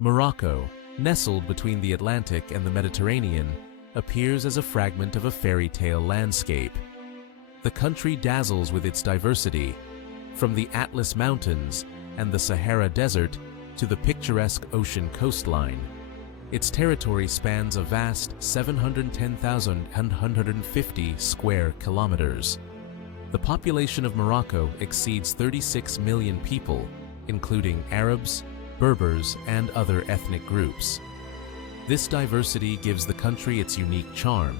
Morocco, nestled between the Atlantic and the Mediterranean, appears as a fragment of a fairy tale landscape. The country dazzles with its diversity, from the Atlas Mountains and the Sahara Desert to the picturesque ocean coastline. Its territory spans a vast 710,150 square kilometers. The population of Morocco exceeds 36 million people, including Arabs, Berbers, and other ethnic groups. This diversity gives the country its unique charm.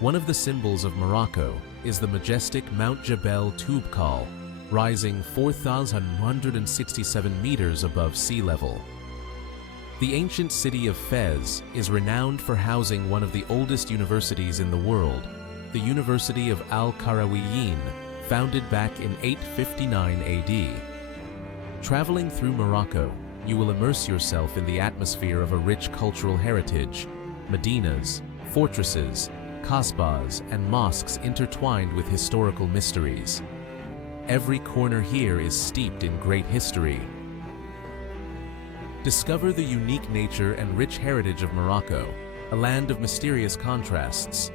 One of the symbols of Morocco is the majestic Mount Jebel Toubkal, rising 4,167 meters above sea level. The ancient city of Fez is renowned for housing one of the oldest universities in the world, the University of Al-Qarawiyyin, founded back in 859 AD. Traveling through Morocco, you will immerse yourself in the atmosphere of a rich cultural heritage. Medinas, fortresses, kasbahs, and mosques intertwined with historical mysteries. Every corner here is steeped in great history. Discover the unique nature and rich heritage of Morocco, a land of mysterious contrasts.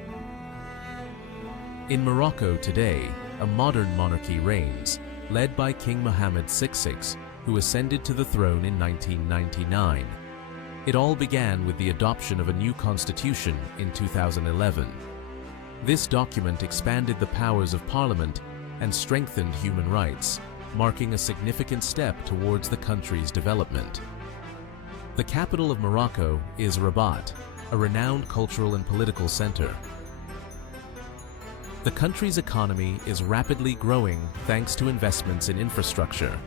In Morocco today, a modern monarchy reigns, led by King Mohammed VI, who ascended to the throne in 1999. It all began with the adoption of a new constitution in 2011. This document expanded the powers of parliament and strengthened human rights, marking a significant step towards the country's development. The capital of Morocco is Rabat, a renowned cultural and political center. The country's economy is rapidly growing thanks to investments in infrastructure.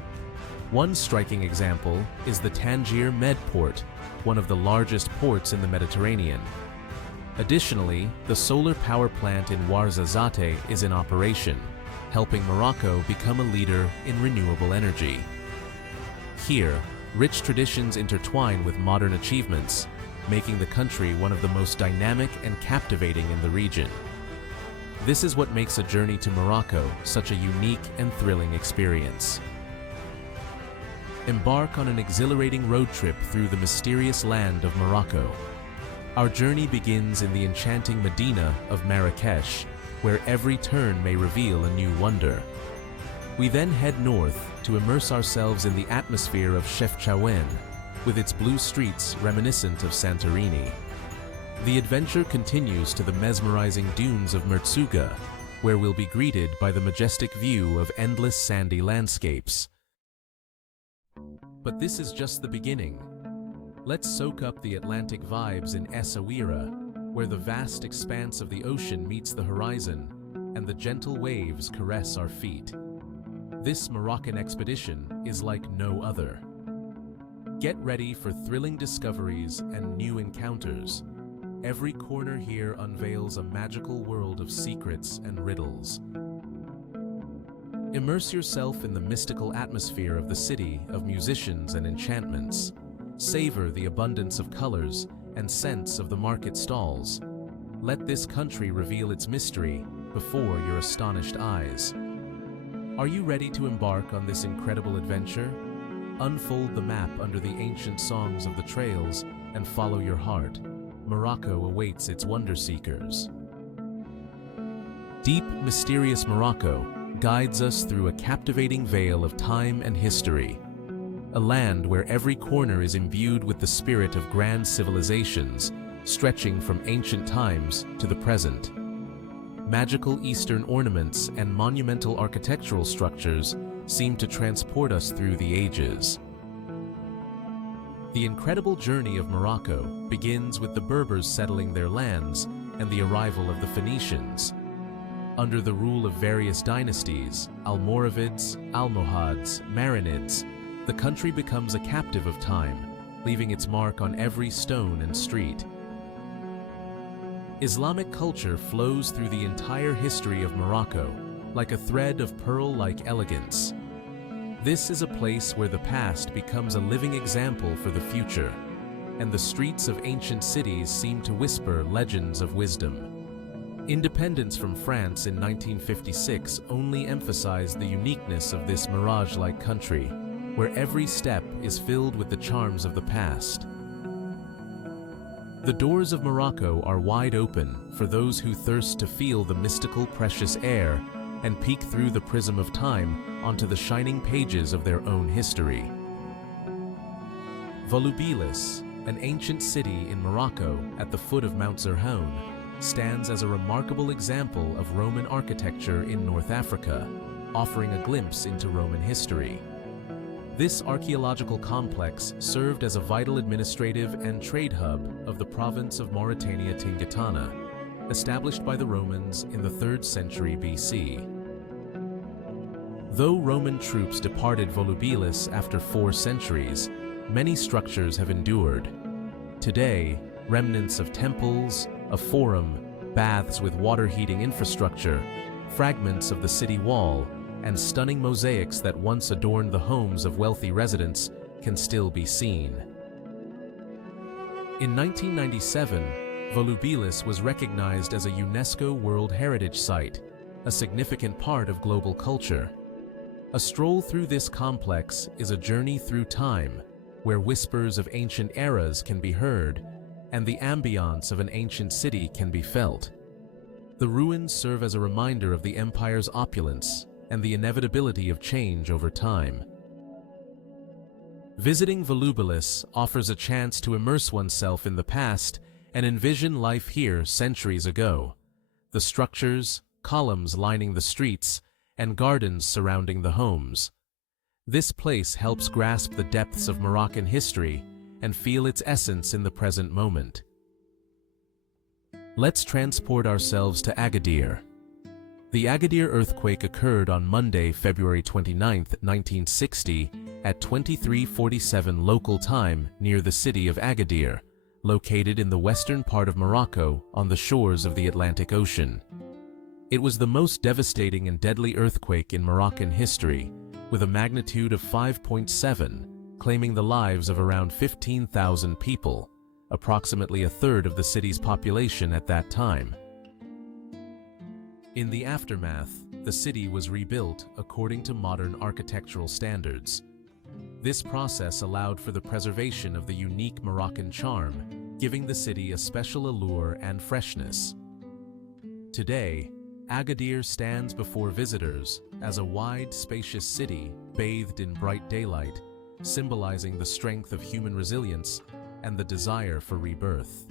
One striking example is the Tangier Med Port, one of the largest ports in the Mediterranean. Additionally, the solar power plant in Ouarzazate is in operation, helping Morocco become a leader in renewable energy. Here, rich traditions intertwine with modern achievements, making the country one of the most dynamic and captivating in the region. This is what makes a journey to Morocco such a unique and thrilling experience. Embark on an exhilarating road trip through the mysterious land of Morocco. Our journey begins in the enchanting Medina of Marrakech, where every turn may reveal a new wonder. We then head north to immerse ourselves in the atmosphere of Chefchaouen, with its blue streets reminiscent of Santorini. The adventure continues to the mesmerizing dunes of Merzouga, where we'll be greeted by the majestic view of endless sandy landscapes. But this is just the beginning. Let's soak up the Atlantic vibes in Essaouira, where the vast expanse of the ocean meets the horizon, and the gentle waves caress our feet. This Moroccan expedition is like no other. Get ready for thrilling discoveries and new encounters. Every corner here unveils a magical world of secrets and riddles. Immerse yourself in the mystical atmosphere of the city of musicians and enchantments. Savor the abundance of colors and scents of the market stalls. Let this country reveal its mystery before your astonished eyes. Are you ready to embark on this incredible adventure? Unfold the map under the ancient songs of the trails and follow your heart. Morocco awaits its wonder seekers. Deep, mysterious Morocco guides us through a captivating veil of time and history. A land where every corner is imbued with the spirit of grand civilizations, stretching from ancient times to the present. Magical Eastern ornaments and monumental architectural structures seem to transport us through the ages. The incredible journey of Morocco begins with the Berbers settling their lands and the arrival of the Phoenicians. Under the rule of various dynasties, Almoravids, Almohads, Marinids, the country becomes a captive of time, leaving its mark on every stone and street. Islamic culture flows through the entire history of Morocco, like a thread of pearl-like elegance. This is a place where the past becomes a living example for the future, and the streets of ancient cities seem to whisper legends of wisdom. Independence from France in 1956 only emphasized the uniqueness of this mirage-like country. where every step is filled with the charms of the past. The doors of Morocco are wide open for those who thirst to feel the mystical, precious air and peek through the prism of time onto the shining pages of their own history. Volubilis, an ancient city in Morocco at the foot of Mount Zerhoun, stands as a remarkable example of Roman architecture in North Africa, offering a glimpse into Roman history. This archaeological complex served as a vital administrative and trade hub of the province of Mauritania Tingitana, established by the Romans in the 3rd century BC. Though Roman troops departed Volubilis after 4 centuries, many structures have endured. Today, remnants of temples, a forum, baths with water heating infrastructure, fragments of the city wall, and stunning mosaics that once adorned the homes of wealthy residents can still be seen. In 1997, Volubilis was recognized as a UNESCO World Heritage Site, a significant part of global culture. A stroll through this complex is a journey through time, where whispers of ancient eras can be heard, and the ambiance of an ancient city can be felt. The ruins serve as a reminder of the empire's opulence and the inevitability of change over time. Visiting Volubilis offers a chance to immerse oneself in the past and envision life here centuries ago. The structures, columns lining the streets, and gardens surrounding the homes. This place helps grasp the depths of Moroccan history and feel its essence in the present moment. Let's transport ourselves to Agadir. The Agadir earthquake occurred on Monday, February 29, 1960, at 23:47 local time near the city of Agadir, located in the western part of Morocco on the shores of the Atlantic Ocean. It was the most devastating and deadly earthquake in Moroccan history, with a magnitude of 5.7, claiming the lives of around 15,000 people, approximately a third of the city's population at that time. In the aftermath, the city was rebuilt according to modern architectural standards. This process allowed for the preservation of the unique Moroccan charm, giving the city a special allure and freshness. Today, Agadir stands before visitors as a wide, spacious city bathed in bright daylight, symbolizing the strength of human resilience and the desire for rebirth.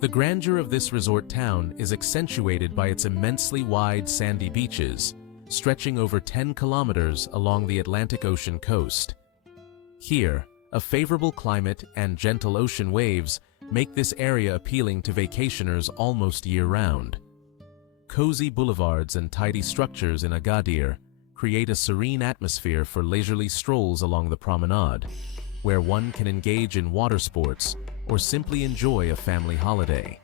The grandeur of this resort town is accentuated by its immensely wide sandy beaches, stretching over 10 kilometers along the Atlantic Ocean coast. Here, a favorable climate and gentle ocean waves make this area appealing to vacationers almost year-round. Cozy boulevards and tidy structures in Agadir create a serene atmosphere for leisurely strolls along the promenade, where one can engage in water sports or simply enjoy a family holiday.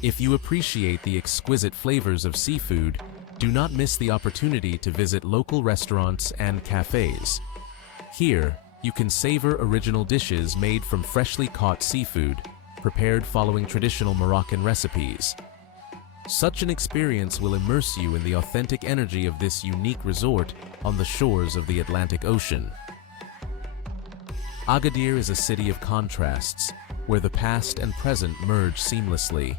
If you appreciate the exquisite flavors of seafood, do not miss the opportunity to visit local restaurants and cafes. Here, you can savor original dishes made from freshly caught seafood, prepared following traditional Moroccan recipes. Such an experience will immerse you in the authentic energy of this unique resort on the shores of the Atlantic Ocean. Agadir is a city of contrasts, where the past and present merge seamlessly.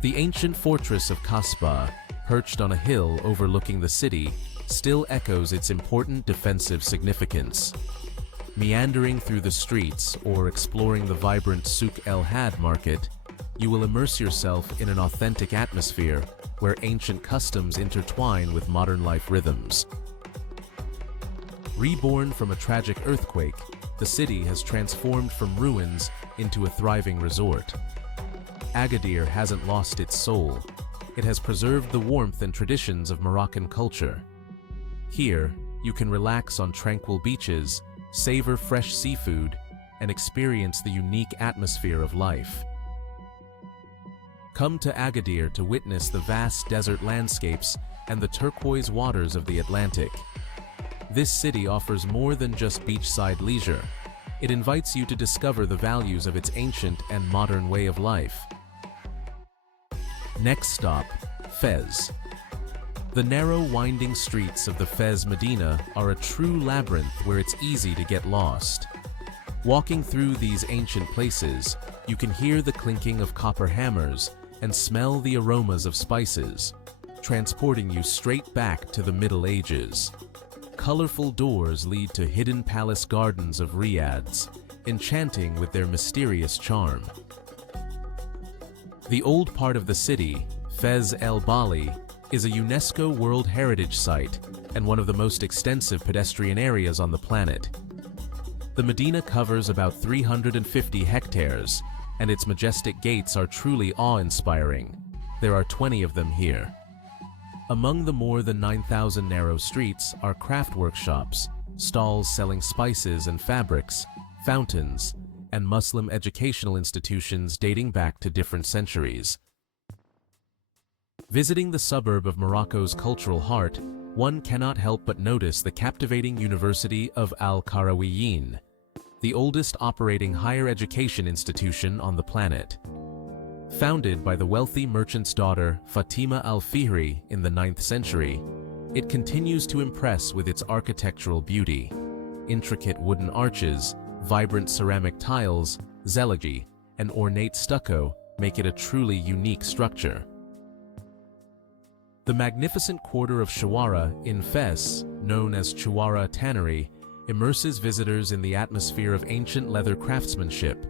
The ancient fortress of Kasbahs, perched on a hill overlooking the city, still echoes its important defensive significance. Meandering through the streets or exploring the vibrant Souk El Had market, you will immerse yourself in an authentic atmosphere where ancient customs intertwine with modern life rhythms. Reborn from a tragic earthquake, the city has transformed from ruins into a thriving resort. Agadir hasn't lost its soul. It has preserved the warmth and traditions of Moroccan culture. Here, you can relax on tranquil beaches, savor fresh seafood, and experience the unique atmosphere of life. Come to Agadir to witness the vast desert landscapes and the turquoise waters of the Atlantic. This city offers more than just beachside leisure. It invites you to discover the values of its ancient and modern way of life. Next stop, Fez. The narrow, winding streets of the Fez Medina are a true labyrinth where it's easy to get lost. Walking through these ancient places, you can hear the clinking of copper hammers and smell the aromas of spices, transporting you straight back to the Middle Ages. Colorful doors lead to hidden palace gardens of riads, enchanting with their mysterious charm. The old part of the city, Fez El Bali, is a UNESCO World Heritage Site and one of the most extensive pedestrian areas on the planet. The Medina covers about 350 hectares, and its majestic gates are truly awe-inspiring. There are 20 of them here. Among the more than 9,000 narrow streets are craft workshops, stalls selling spices and fabrics, fountains, and Muslim educational institutions dating back to different centuries. Visiting the suburb of Morocco's cultural heart, one cannot help but notice the captivating University of Al-Qarawiyyin, the oldest operating higher education institution on the planet. Founded by the wealthy merchant's daughter Fatima al-Fihri in the 9th century, it continues to impress with its architectural beauty. Intricate wooden arches, vibrant ceramic tiles, zelagi, and ornate stucco make it a truly unique structure. The magnificent quarter of Chouara in Fez, known as Chouara Tannery, immerses visitors in the atmosphere of ancient leather craftsmanship.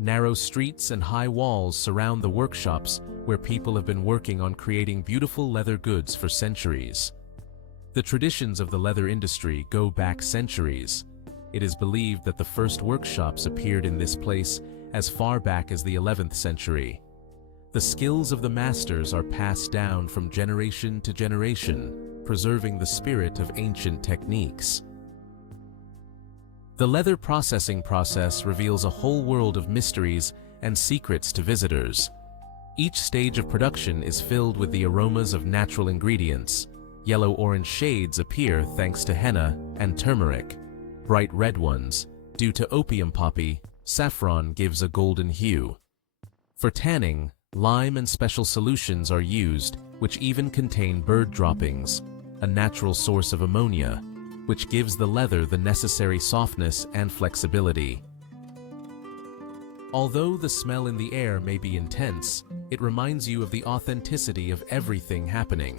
Narrow streets and high walls surround the workshops where people have been working on creating beautiful leather goods for centuries. The traditions of the leather industry go back centuries. It is believed that the first workshops appeared in this place as far back as the 11th century. The skills of the masters are passed down from generation to generation, preserving the spirit of ancient techniques. The leather processing process reveals a whole world of mysteries and secrets to visitors. Each stage of production is filled with the aromas of natural ingredients. Yellow-orange shades appear thanks to henna and turmeric. Bright red ones, due to opium poppy, saffron gives a golden hue. For tanning, lime and special solutions are used, which even contain bird droppings, a natural source of ammonia, which gives the leather the necessary softness and flexibility. Although the smell in the air may be intense, it reminds you of the authenticity of everything happening.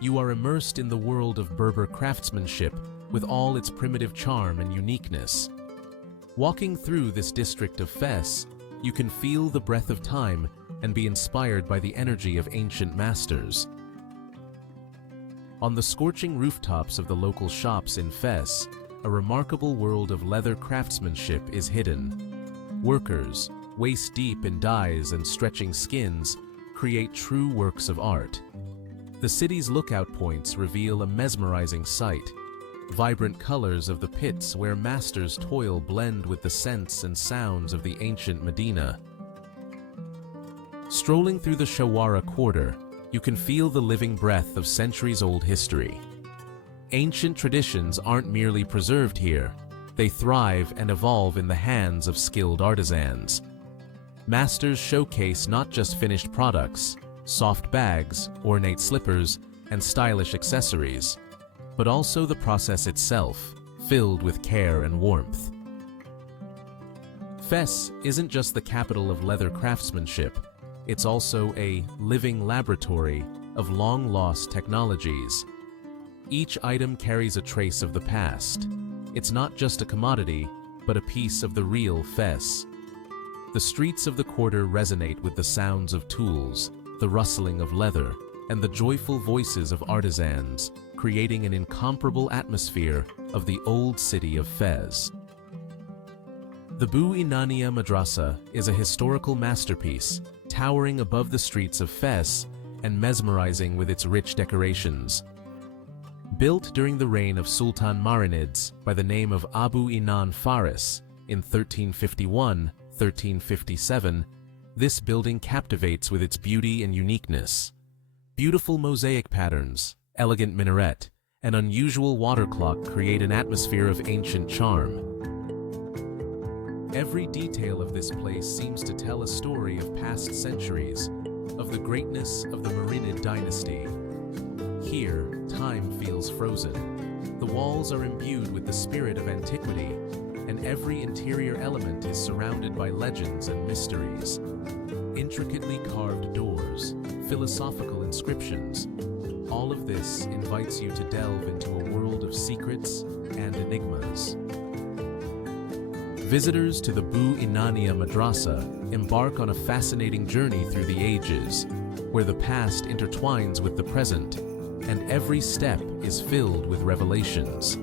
You are immersed in the world of Berber craftsmanship with all its primitive charm and uniqueness. Walking through this district of Fez, you can feel the breath of time and be inspired by the energy of ancient masters. On the scorching rooftops of the local shops in Fez, a remarkable world of leather craftsmanship is hidden. Workers, waist-deep in dyes and stretching skins, create true works of art. The city's lookout points reveal a mesmerizing sight. Vibrant colors of the pits where masters toil blend with the scents and sounds of the ancient Medina. Strolling through the Chouara quarter, you can feel the living breath of centuries-old history. Ancient traditions aren't merely preserved here, they thrive and evolve in the hands of skilled artisans. Masters showcase not just finished products, soft bags, ornate slippers, and stylish accessories, but also the process itself, filled with care and warmth. Fez isn't just the capital of leather craftsmanship, it's also a living laboratory of long-lost technologies. Each item carries a trace of the past. It's not just a commodity, but a piece of the real Fez. The streets of the quarter resonate with the sounds of tools, the rustling of leather, and the joyful voices of artisans, creating an incomparable atmosphere of the old city of Fez. The Bou Inania Madrasa is a historical masterpiece, towering above the streets of Fez and mesmerizing with its rich decorations. Built during the reign of Sultan Marinids by the name of Abu Inan Faris in 1351-1357, this building captivates with its beauty and uniqueness. Beautiful mosaic patterns, elegant minaret, and unusual water clock create an atmosphere of ancient charm. Every detail of this place seems to tell a story of past centuries, of the greatness of the Marinid dynasty. here, time feels frozen. The walls are imbued with the spirit of antiquity, and every interior element is surrounded by legends and mysteries. Intricately carved doors, philosophical inscriptions, all of this invites you to delve into a world of secrets and enigmas. Visitors to the Bu Inania Madrasa embark on a fascinating journey through the ages, where the past intertwines with the present, and every step is filled with revelations.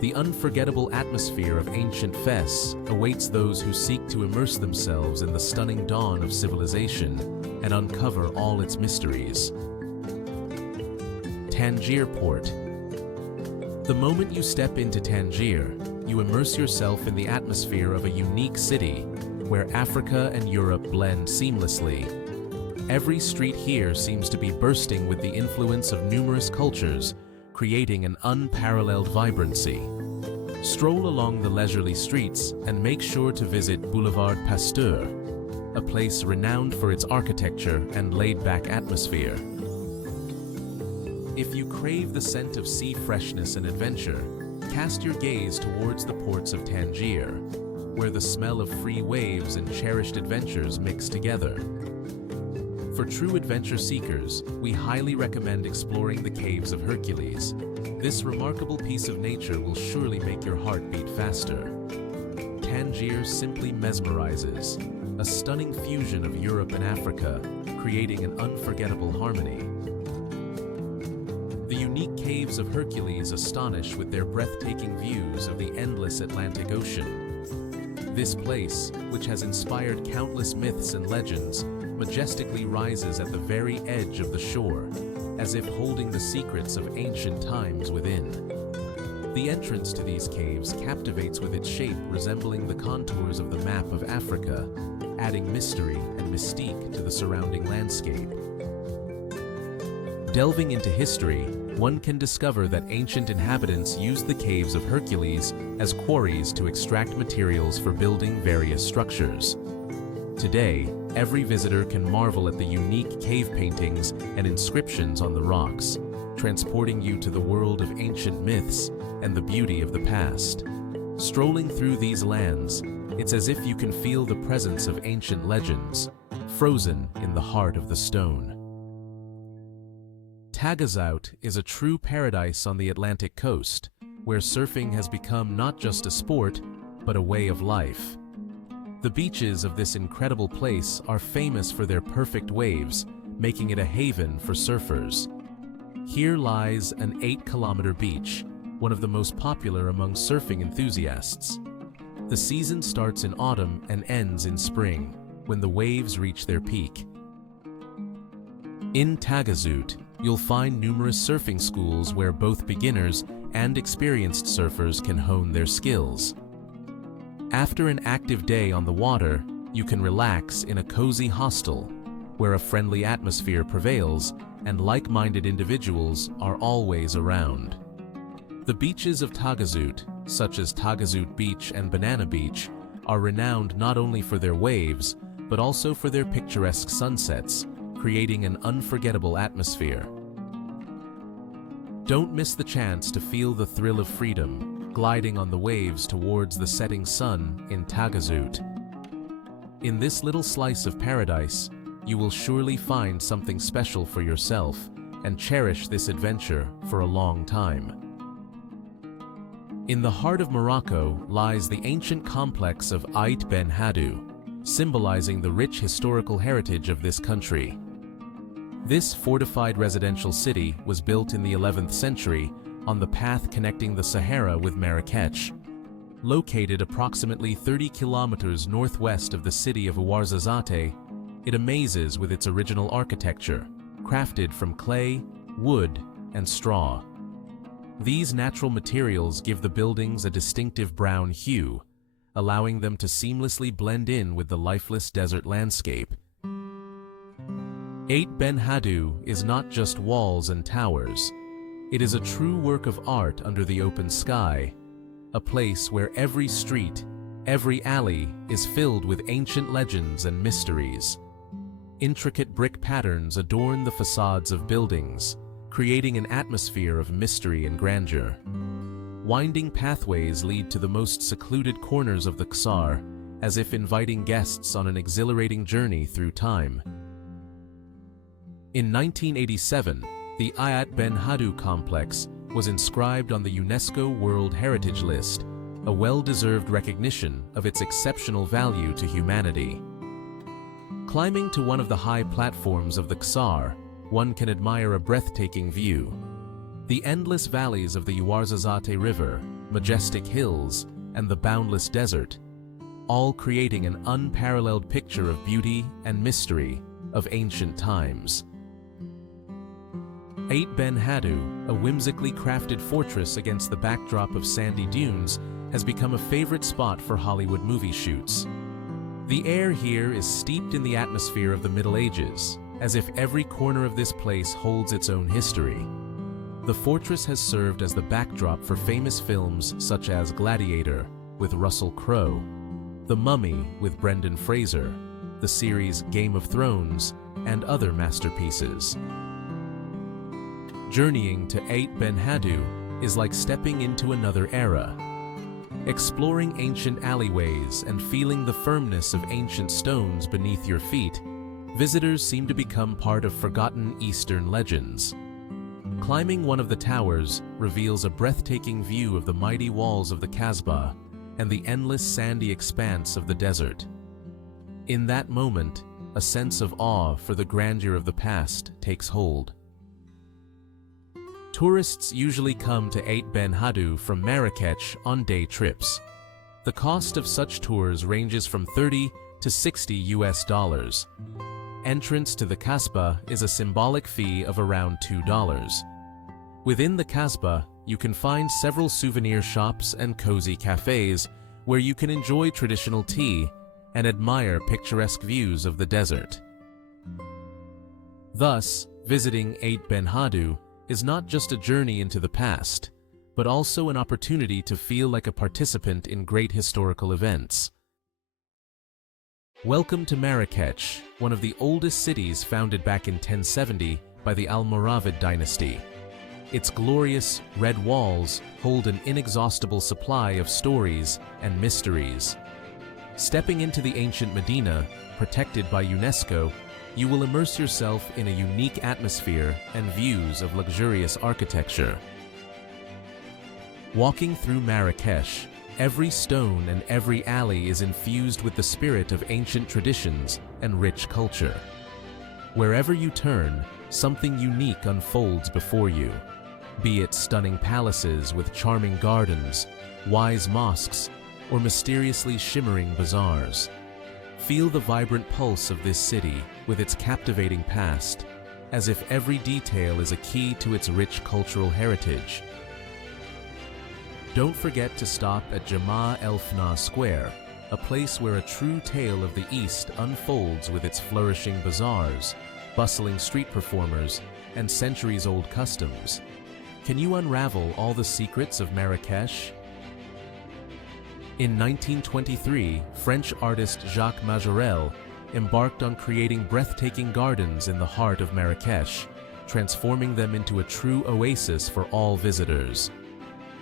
The unforgettable atmosphere of ancient Fes awaits those who seek to immerse themselves in the stunning dawn of civilization and uncover all its mysteries. Tangier Port. The moment you step into Tangier, you immerse yourself in the atmosphere of a unique city where Africa and Europe blend seamlessly. Every street here seems to be bursting with the influence of numerous cultures, creating an unparalleled vibrancy. Stroll along the leisurely streets and make sure to visit Boulevard Pasteur, a place renowned for its architecture and laid-back atmosphere. If you crave the scent of sea freshness and adventure, cast your gaze towards the ports of Tangier, where the smell of free waves and cherished adventures mix together. For true adventure seekers, we highly recommend exploring the Caves of Hercules. This remarkable piece of nature will surely make your heart beat faster. Tangier simply mesmerizes, a stunning fusion of Europe and Africa, creating an unforgettable harmony. The unique Caves of Hercules astonish with their breathtaking views of the endless Atlantic Ocean. This place, which has inspired countless myths and legends, majestically rises at the very edge of the shore, as if holding the secrets of ancient times within. The entrance to these caves captivates with its shape resembling the contours of the map of Africa, adding mystery and mystique to the surrounding landscape. Delving into history, one can discover that ancient inhabitants used the Caves of Hercules as quarries to extract materials for building various structures. Today, every visitor can marvel at the unique cave paintings and inscriptions on the rocks, transporting you to the world of ancient myths and the beauty of the past. Strolling through these lands, it's as if you can feel the presence of ancient legends, frozen in the heart of the stone. Tagazout is a true paradise on the Atlantic coast, where surfing has become not just a sport, but a way of life. The beaches of this incredible place are famous for their perfect waves, making it a haven for surfers. Here lies an 8-kilometer beach, one of the most popular among surfing enthusiasts. The season starts in autumn and ends in spring, when the waves reach their peak. In Tagazout, you'll find numerous surfing schools where both beginners and experienced surfers can hone their skills. After an active day on the water, you can relax in a cozy hostel, where a friendly atmosphere prevails and like-minded individuals are always around. The beaches of Tagazout, such as Tagazout Beach and Banana Beach, are renowned not only for their waves, but also for their picturesque sunsets, creating an unforgettable atmosphere. Don't miss the chance to feel the thrill of freedom, gliding on the waves towards the setting sun in Tagazout. In this little slice of paradise, you will surely find something special for yourself and cherish this adventure for a long time. In the heart of Morocco lies the ancient complex of Ait Ben Haddou, symbolizing the rich historical heritage of this country. This fortified residential city was built in the 11th century on the path connecting the Sahara with Marrakech. Located approximately 30 kilometers northwest of the city of Ouarzazate, it amazes with its original architecture, crafted from clay, wood, and straw. These natural materials give the buildings a distinctive brown hue, allowing them to seamlessly blend in with the lifeless desert landscape. Ait Ben Haddou is not just walls and towers. It is a true work of art under the open sky, a place where every street, every alley is filled with ancient legends and mysteries. Intricate brick patterns adorn the facades of buildings, creating an atmosphere of mystery and grandeur. Winding pathways lead to the most secluded corners of the Qasr, as if inviting guests on an exhilarating journey through time. In 1987, the Ayat Ben Haddou complex was inscribed on the UNESCO World Heritage List, a well-deserved recognition of its exceptional value to humanity. Climbing to one of the high platforms of the Qasr, one can admire a breathtaking view. The endless valleys of the Ouarzazate River, majestic hills, and the boundless desert, all creating an unparalleled picture of beauty and mystery of ancient times. Ayat Ben Haddou, a whimsically crafted fortress against the backdrop of sandy dunes, has become a favorite spot for Hollywood movie shoots. The air here is steeped in the atmosphere of the Middle Ages, as if every corner of this place holds its own history. The fortress has served as the backdrop for famous films such as Gladiator with Russell Crowe, The Mummy with Brendan Fraser, the series Game of Thrones, and other masterpieces. Journeying to Ayat Ben Haddou is like stepping into another era. Exploring ancient alleyways and feeling the firmness of ancient stones beneath your feet, visitors seem to become part of forgotten Eastern legends. Climbing one of the towers reveals a breathtaking view of the mighty walls of the kasbah and the endless sandy expanse of the desert. In that moment, a sense of awe for the grandeur of the past takes hold. Tourists usually come to Ayat Ben Haddou from Marrakech on day trips. The cost of such tours ranges from $30 to $60. Entrance to the kasbah is a symbolic fee of around $2. Within the kasbah, you can find several souvenir shops and cozy cafes where you can enjoy traditional tea and admire picturesque views of the desert. Thus, visiting Ayat Ben Haddou is not just a journey into the past, but also an opportunity to feel like a participant in great historical events. Welcome to Marrakech, one of the oldest cities founded back in 1070 by the Almoravid dynasty. Its glorious red walls hold an inexhaustible supply of stories and mysteries. Stepping into the ancient Medina, protected by UNESCO, you will immerse yourself in a unique atmosphere and views of luxurious architecture. Walking through Marrakech, every stone and every alley is infused with the spirit of ancient traditions and rich culture. Wherever you turn, something unique unfolds before you, be it stunning palaces with charming gardens, wise mosques, or mysteriously shimmering bazaars. Feel the vibrant pulse of this city with its captivating past, as if every detail is a key to its rich cultural heritage. Don't forget to stop at Jama El Fna Square, a place where a true tale of the East unfolds with its flourishing bazaars, bustling street performers, and centuries-old customs. Can you unravel all the secrets of Marrakech? In 1923, French artist Jacques Majorelle embarked on creating breathtaking gardens in the heart of Marrakech, transforming them into a true oasis for all visitors.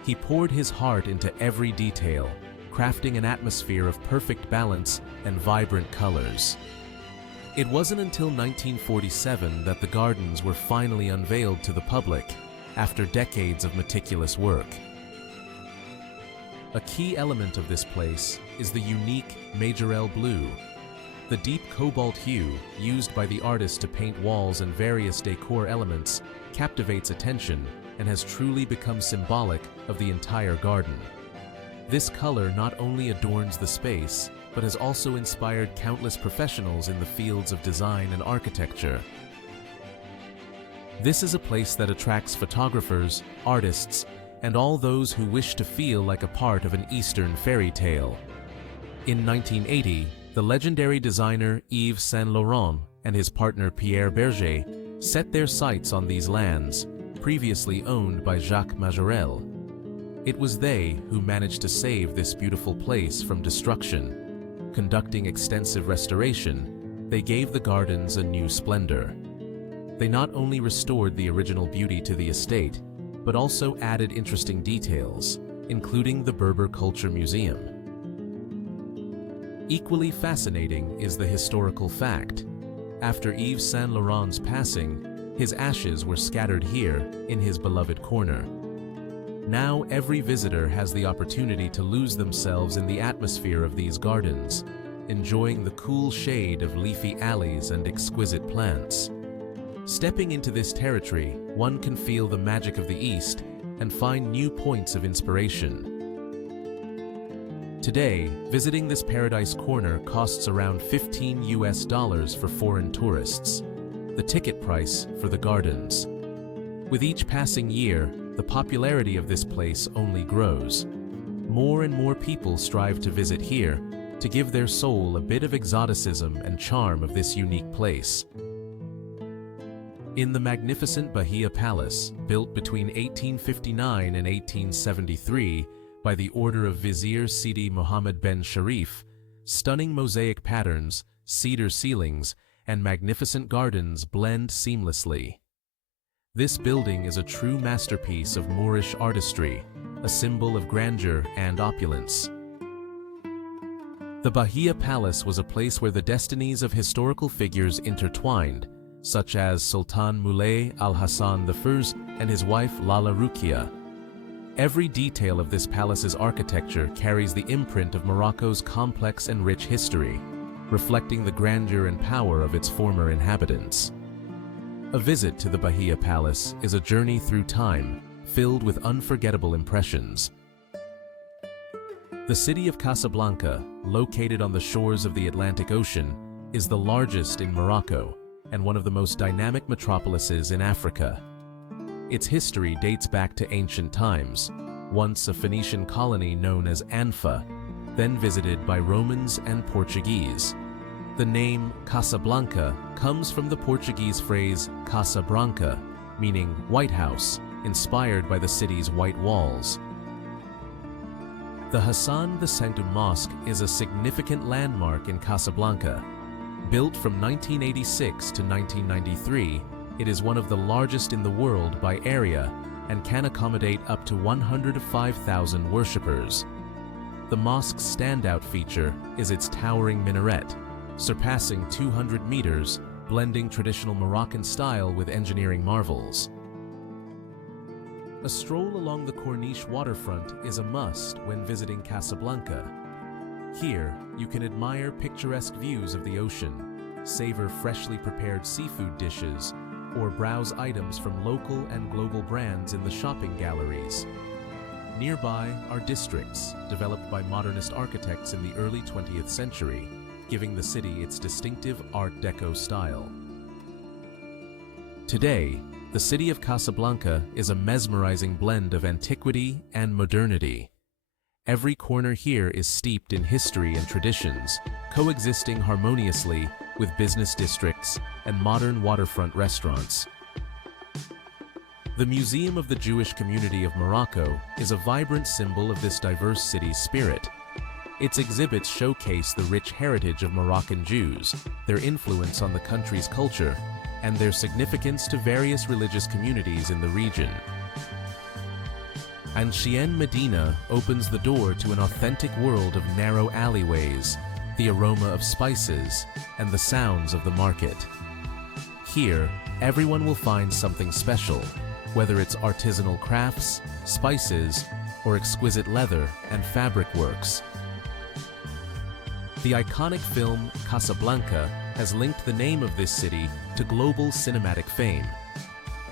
He poured his heart into every detail, crafting an atmosphere of perfect balance and vibrant colors. It wasn't until 1947 that the gardens were finally unveiled to the public, after decades of meticulous work. A key element of this place is the unique Majorelle blue. The deep cobalt hue used by the artist to paint walls and various decor elements captivates attention and has truly become symbolic of the entire garden. This color not only adorns the space, but has also inspired countless professionals in the fields of design and architecture. This is a place that attracts photographers, artists, and all those who wish to feel like a part of an Eastern fairy tale. In 1980, the legendary designer Yves Saint Laurent and his partner Pierre Berger set their sights on these lands, previously owned by Jacques Majorelle. It was they who managed to save this beautiful place from destruction. Conducting extensive restoration, they gave the gardens a new splendor. They not only restored the original beauty to the estate, but also added interesting details, including the Berber Culture Museum. Equally fascinating is the historical fact. After Yves Saint Laurent's passing, his ashes were scattered here in his beloved corner. Now every visitor has the opportunity to lose themselves in the atmosphere of these gardens, enjoying the cool shade of leafy alleys and exquisite plants. Stepping into this territory, one can feel the magic of the East and find new points of inspiration. Today, visiting this paradise corner costs around $15 for foreign tourists, the ticket price for the gardens. With each passing year, the popularity of this place only grows. More and more people strive to visit here to give their soul a bit of exoticism and charm of this unique place. In the magnificent Bahia Palace, built between 1859 and 1873 by the order of Vizier Sidi Mohammed ben Sharif, stunning mosaic patterns, cedar ceilings, and magnificent gardens blend seamlessly. This building is a true masterpiece of Moorish artistry, a symbol of grandeur and opulence. The Bahia Palace was a place where the destinies of historical figures intertwined, such as Sultan Moulay al-Hassan I and his wife Lala Rukia. Every detail of this palace's architecture carries the imprint of Morocco's complex and rich history, reflecting the grandeur and power of its former inhabitants. A visit to the Bahia Palace is a journey through time, filled with unforgettable impressions. The city of Casablanca, located on the shores of the Atlantic Ocean, is the largest in Morocco and one of the most dynamic metropolises in Africa. Its history dates back to ancient times, once a Phoenician colony known as Anfa, then visited by Romans and Portuguese. The name Casablanca comes from the Portuguese phrase Casa Branca, meaning White House, inspired by the city's white walls. The Hassan II Mosque is a significant landmark in Casablanca. Built from 1986 to 1993, it is one of the largest in the world by area and can accommodate up to 105,000 worshippers. The mosque's standout feature is its towering minaret, surpassing 200 meters, blending traditional Moroccan style with engineering marvels. A stroll along the Corniche waterfront is a must when visiting Casablanca. Here, you can admire picturesque views of the ocean, savor freshly prepared seafood dishes, or browse items from local and global brands in the shopping galleries. Nearby are districts developed by modernist architects in the early 20th century, giving the city its distinctive Art Deco style. Today, the city of Casablanca is a mesmerizing blend of antiquity and modernity. Every corner here is steeped in history and traditions, coexisting harmoniously with business districts and modern waterfront restaurants. The Museum of the Jewish Community of Morocco is a vibrant symbol of this diverse city's spirit. Its exhibits showcase the rich heritage of Moroccan Jews, their influence on the country's culture, and their significance to various religious communities in the region. Chefchaouen Medina opens the door to an authentic world of narrow alleyways, the aroma of spices, and the sounds of the market. Here, everyone will find something special, whether it's artisanal crafts, spices, or exquisite leather and fabric works. The iconic film Casablanca has linked the name of this city to global cinematic fame.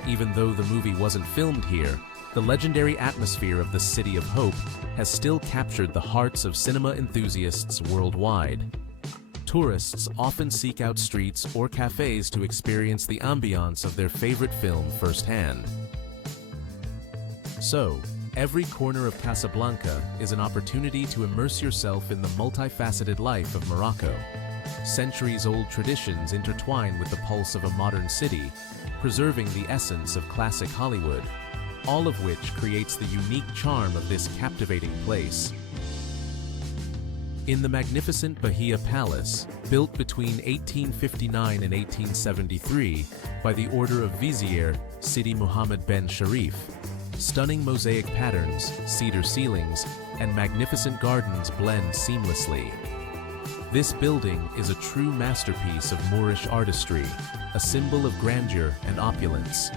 Even though the movie wasn't filmed here, the legendary atmosphere of the City of Hope has still captured the hearts of cinema enthusiasts worldwide. Tourists often seek out streets or cafes to experience the ambiance of their favorite film firsthand. So, every corner of Casablanca is an opportunity to immerse yourself in the multifaceted life of Morocco. Centuries-old traditions intertwine with the pulse of a modern city, preserving the essence of classic Hollywood, all of which creates the unique charm of this captivating place. In the magnificent Bahia Palace, built between 1859 and 1873 by the order of Vizier Sidi Muhammad ben Sharif, stunning mosaic patterns, cedar ceilings, and magnificent gardens blend seamlessly. This building is a true masterpiece of Moorish artistry, a symbol of grandeur and opulence.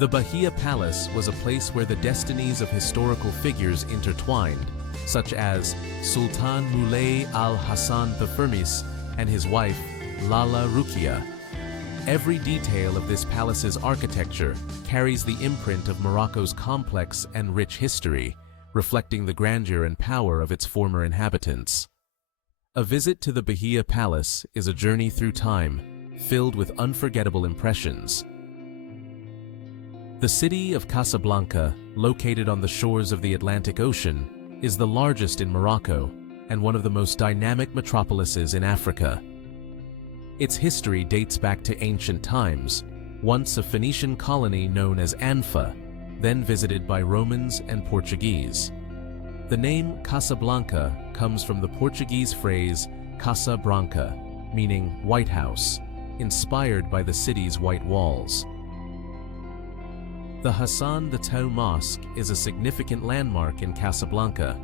The Bahia Palace was a place where the destinies of historical figures intertwined, such as Sultan Moulay al-Hassan Firmis and his wife, Lala Rukia. Every detail of this palace's architecture carries the imprint of Morocco's complex and rich history, reflecting the grandeur and power of its former inhabitants. A visit to the Bahia Palace is a journey through time, filled with unforgettable impressions. The city of Casablanca, located on the shores of the Atlantic Ocean, is the largest in Morocco and one of the most dynamic metropolises in Africa. Its history dates back to ancient times, once a Phoenician colony known as Anfa, then visited by Romans and Portuguese. The name Casablanca comes from the Portuguese phrase Casa Branca, meaning White House, inspired by the city's white walls. The Hassan II Mosque is a significant landmark in Casablanca.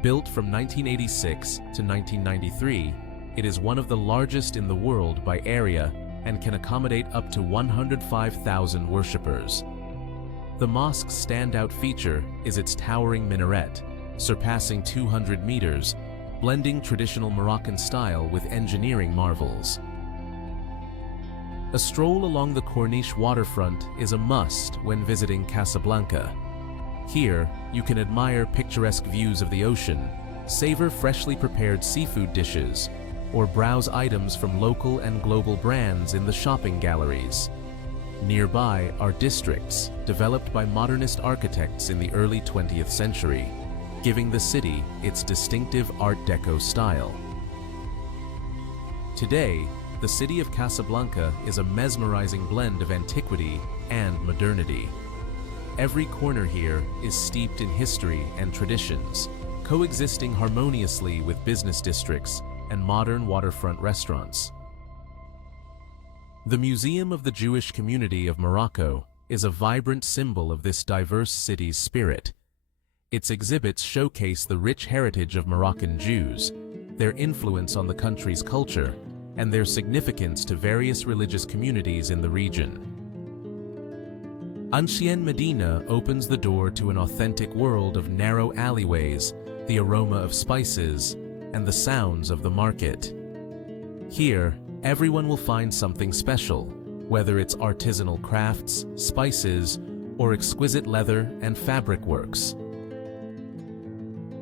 Built from 1986 to 1993, it is one of the largest in the world by area and can accommodate up to 105,000 worshippers. The mosque's standout feature is its towering minaret, surpassing 200 meters, blending traditional Moroccan style with engineering marvels. A stroll along the Corniche waterfront is a must when visiting Casablanca. Here, you can admire picturesque views of the ocean, savor freshly prepared seafood dishes, or browse items from local and global brands in the shopping galleries. Nearby are districts developed by modernist architects in the early 20th century, giving the city its distinctive Art Deco style. Today, the city of Casablanca is a mesmerizing blend of antiquity and modernity. Every corner here is steeped in history and traditions, coexisting harmoniously with business districts and modern waterfront restaurants. The Museum of the Jewish Community of Morocco is a vibrant symbol of this diverse city's spirit. Its exhibits showcase the rich heritage of Moroccan Jews, their influence on the country's culture, and their significance to various religious communities in the region. Ancien Medina opens the door to an authentic world of narrow alleyways, the aroma of spices, and the sounds of the market. Here, everyone will find something special, whether it's artisanal crafts, spices, or exquisite leather and fabric works.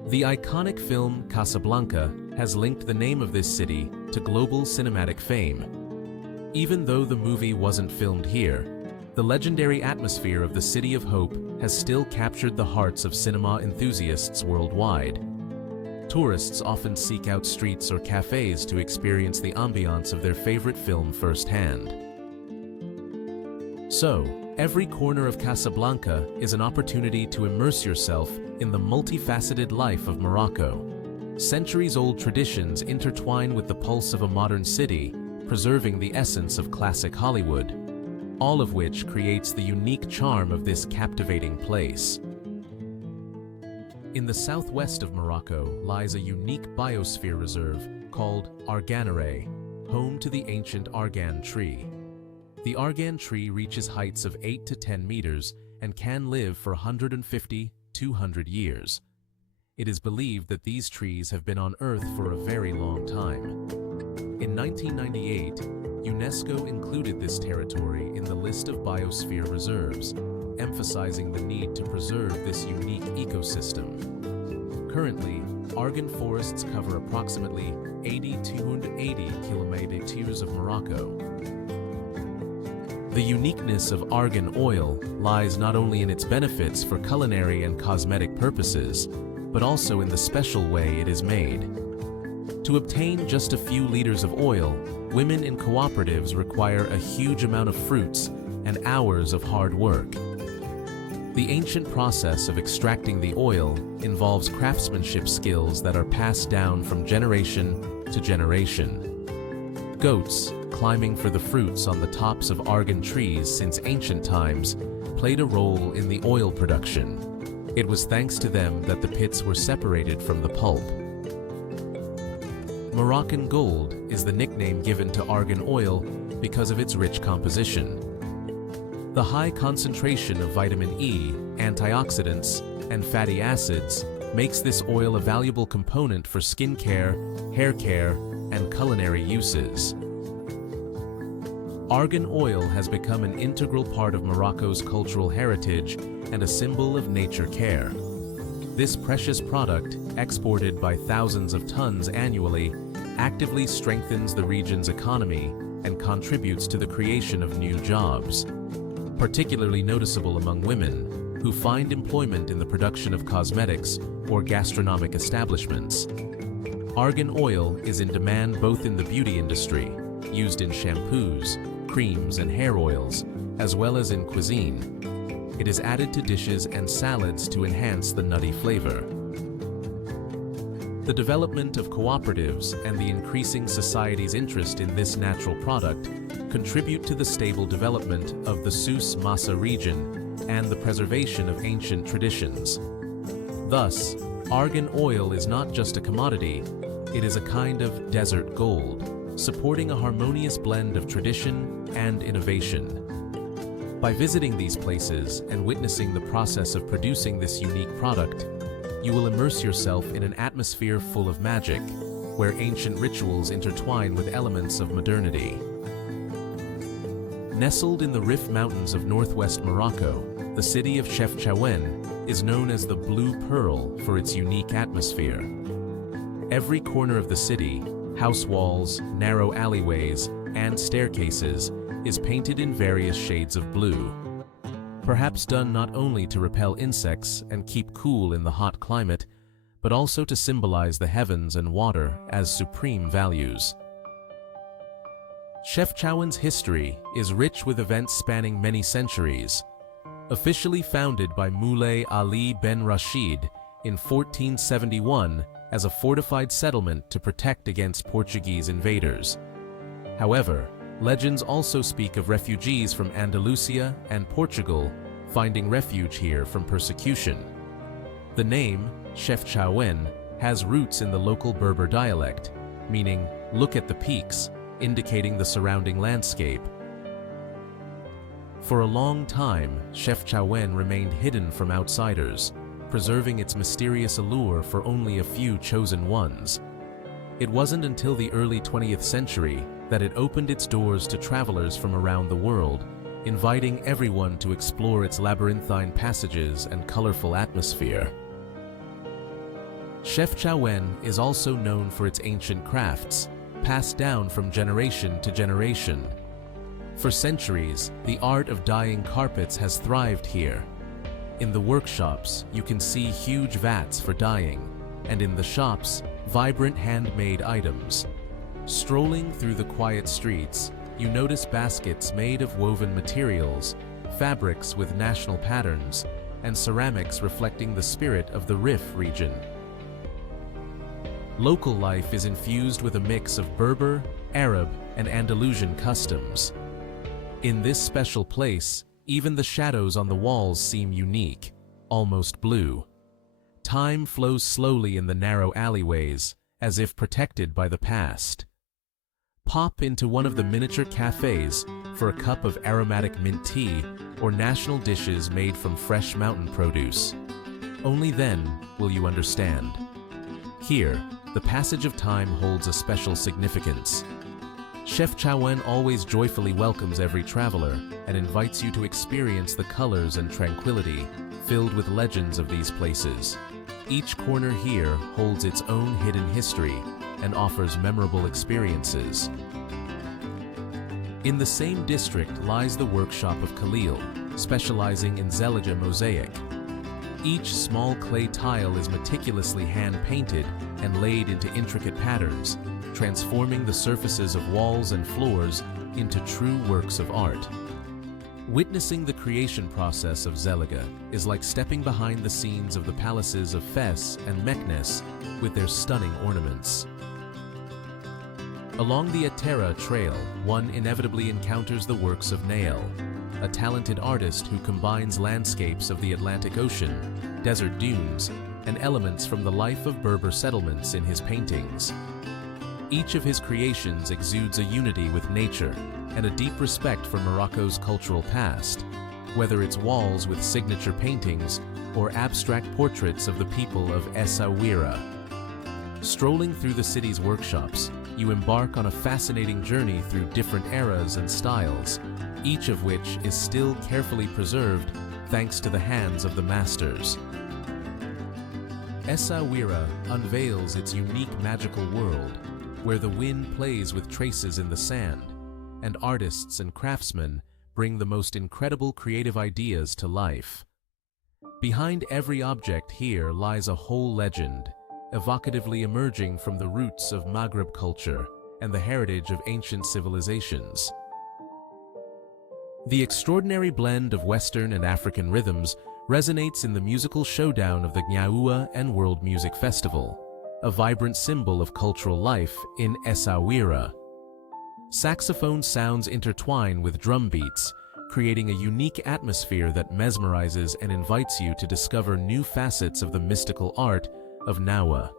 The iconic film Casablanca has linked the name of this city to global cinematic fame. Even though the movie wasn't filmed here, the legendary atmosphere of the City of Hope has still captured the hearts of cinema enthusiasts worldwide. Tourists often seek out streets or cafes to experience the ambiance of their favorite film firsthand. So, every corner of Casablanca is an opportunity to immerse yourself in the multifaceted life of Morocco. Centuries-old traditions intertwine with the pulse of a modern city, preserving the essence of classic Hollywood, all of which creates the unique charm of this captivating place. In the southwest of Morocco lies a unique biosphere reserve called Arganere, home to the ancient argan tree. The argan tree reaches heights of 8 to 10 meters and can live for 150–200 years. It is believed that these trees have been on Earth for a very long time. In 1998, UNESCO included this territory in the list of biosphere reserves, emphasizing the need to preserve this unique ecosystem. Currently, argan forests cover approximately 80–280 kilometers of Morocco. The uniqueness of argan oil lies not only in its benefits for culinary and cosmetic purposes, but also in the special way it is made. To obtain just a few liters of oil, women in cooperatives require a huge amount of fruits and hours of hard work. The ancient process of extracting the oil involves craftsmanship skills that are passed down from generation to generation. Goats, climbing for the fruits on the tops of argan trees since ancient times, played a role in the oil production. It was thanks to them that the pits were separated from the pulp. Moroccan gold is the nickname given to argan oil because of its rich composition. The high concentration of vitamin E, antioxidants, and fatty acids makes this oil a valuable component for skin care, hair care, and culinary uses. Argan oil has become an integral part of Morocco's cultural heritage and a symbol of nature care. This precious product, exported by thousands of tons annually, actively strengthens the region's economy and contributes to the creation of new jobs. Particularly noticeable among women, who find employment in the production of cosmetics or gastronomic establishments. Argan oil is in demand both in the beauty industry, used in shampoos, creams, and hair oils, as well as in cuisine. It is added to dishes and salads to enhance the nutty flavor. The development of cooperatives and the increasing society's interest in this natural product contribute to the stable development of the Sousse Massa region and the preservation of ancient traditions. Thus, argan oil is not just a commodity, it is a kind of desert gold, supporting a harmonious blend of tradition and innovation. By visiting these places and witnessing the process of producing this unique product, you will immerse yourself in an atmosphere full of magic, where ancient rituals intertwine with elements of modernity. Nestled in the Rif Mountains of northwest Morocco, the city of Chefchaouen is known as the Blue Pearl for its unique atmosphere. Every corner of the city, house walls, narrow alleyways, and staircases is painted in various shades of blue. Perhaps done not only to repel insects and keep cool in the hot climate, but also to symbolize the heavens and water as supreme values. Chefchaouen's history is rich with events spanning many centuries. Officially founded by Moulay Ali Ben Rashid in 1471 as a fortified settlement to protect against Portuguese invaders. However, legends also speak of refugees from Andalusia and Portugal finding refuge here from persecution. The name, Chefchaouen, has roots in the local Berber dialect, meaning "look at the peaks," indicating the surrounding landscape. For a long time, Chefchaouen remained hidden from outsiders, preserving its mysterious allure for only a few chosen ones. It wasn't until the early 20th century that it opened its doors to travelers from around the world, inviting everyone to explore its labyrinthine passages and colorful atmosphere. Chefchaouen is also known for its ancient crafts, passed down from generation to generation. For centuries, the art of dyeing carpets has thrived here. In the workshops, you can see huge vats for dyeing, and in the shops, vibrant handmade items. Strolling through the quiet streets, you notice baskets made of woven materials, fabrics with national patterns, and ceramics reflecting the spirit of the Rif region. Local life is infused with a mix of Berber, Arab, and Andalusian customs. In this special place, even the shadows on the walls seem unique, almost blue. Time flows slowly in the narrow alleyways, as if protected by the past. Pop into one of the miniature cafes for a cup of aromatic mint tea or national dishes made from fresh mountain produce. Only then will you understand. Here, the passage of time holds a special significance. Chefchaouen always joyfully welcomes every traveler and invites you to experience the colors and tranquility filled with legends of these places. Each corner here holds its own hidden history and offers memorable experiences. In the same district lies the workshop of Khalil, specializing in zellige mosaic. Each small clay tile is meticulously hand-painted and laid into intricate patterns, transforming the surfaces of walls and floors into true works of art. Witnessing the creation process of Zeliga is like stepping behind the scenes of the palaces of Fes and Meknes with their stunning ornaments. Along the Atera Trail, one inevitably encounters the works of Nael, a talented artist who combines landscapes of the Atlantic Ocean, desert dunes, and elements from the life of Berber settlements in his paintings. Each of his creations exudes a unity with nature and a deep respect for Morocco's cultural past, whether it's walls with signature paintings or abstract portraits of the people of Essaouira. Strolling through the city's workshops, you embark on a fascinating journey through different eras and styles, each of which is still carefully preserved thanks to the hands of the masters. Essaouira unveils its unique magical world, where the wind plays with traces in the sand, and artists and craftsmen bring the most incredible creative ideas to life. Behind every object here lies a whole legend, evocatively emerging from the roots of Maghreb culture and the heritage of ancient civilizations. The extraordinary blend of Western and African rhythms resonates in the musical showdown of the Gnaoua and World Music Festival, a vibrant symbol of cultural life in Essaouira. Saxophone sounds intertwine with drum beats, creating a unique atmosphere that mesmerizes and invites you to discover new facets of the mystical art of Gnawa.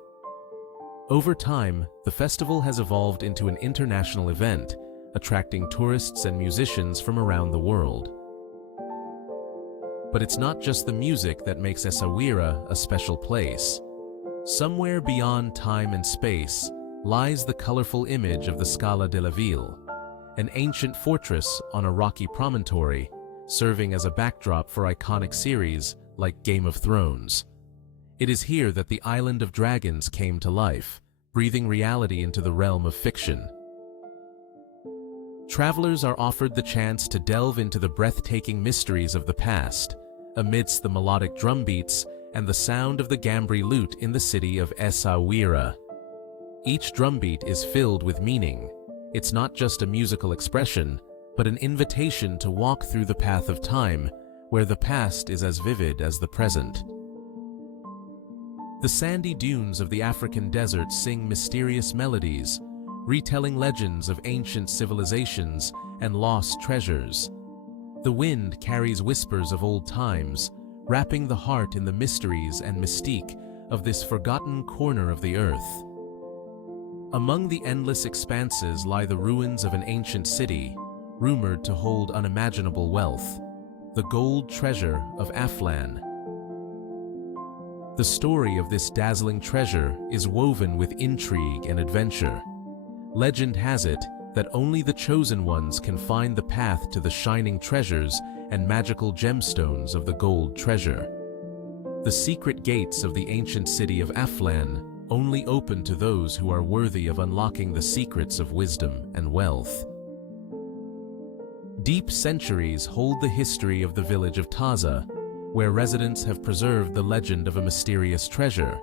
Over time, the festival has evolved into an international event, attracting tourists and musicians from around the world. But it's not just the music that makes Essaouira a special place. Somewhere beyond time and space lies the colorful image of the Scala de la Ville, an ancient fortress on a rocky promontory, serving as a backdrop for iconic series like Game of Thrones. It is here that the Island of Dragons came to life, breathing reality into the realm of fiction. Travelers are offered the chance to delve into the breathtaking mysteries of the past, amidst the melodic drum beats and the sound of the Gambri lute in the city of Essaouira. Each drumbeat is filled with meaning. It's not just a musical expression, but an invitation to walk through the path of time, where the past is as vivid as the present. The sandy dunes of the African desert sing mysterious melodies, retelling legends of ancient civilizations and lost treasures. The wind carries whispers of old times, wrapping the heart in the mysteries and mystique of this forgotten corner of the earth. Among the endless expanses lie the ruins of an ancient city, rumored to hold unimaginable wealth, the gold treasure of Aflan. The story of this dazzling treasure is woven with intrigue and adventure. Legend has it that only the chosen ones can find the path to the shining treasures and magical gemstones of the gold treasure. The secret gates of the ancient city of Aflan only open to those who are worthy of unlocking the secrets of wisdom and wealth. Deep centuries hold the history of the village of Taza, where residents have preserved the legend of a mysterious treasure,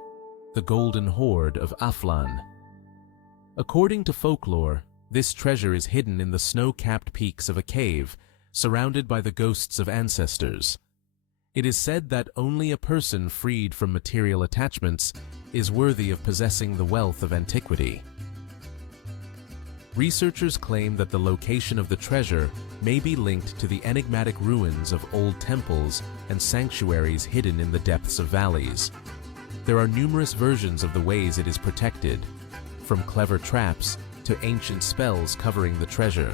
the Golden Hoard of Aflan. According to folklore, this treasure is hidden in the snow-capped peaks of a cave, surrounded by the ghosts of ancestors. It is said that only a person freed from material attachments is worthy of possessing the wealth of antiquity. Researchers claim that the location of the treasure may be linked to the enigmatic ruins of old temples and sanctuaries hidden in the depths of valleys. There are numerous versions of the ways it is protected, from clever traps to ancient spells covering the treasure.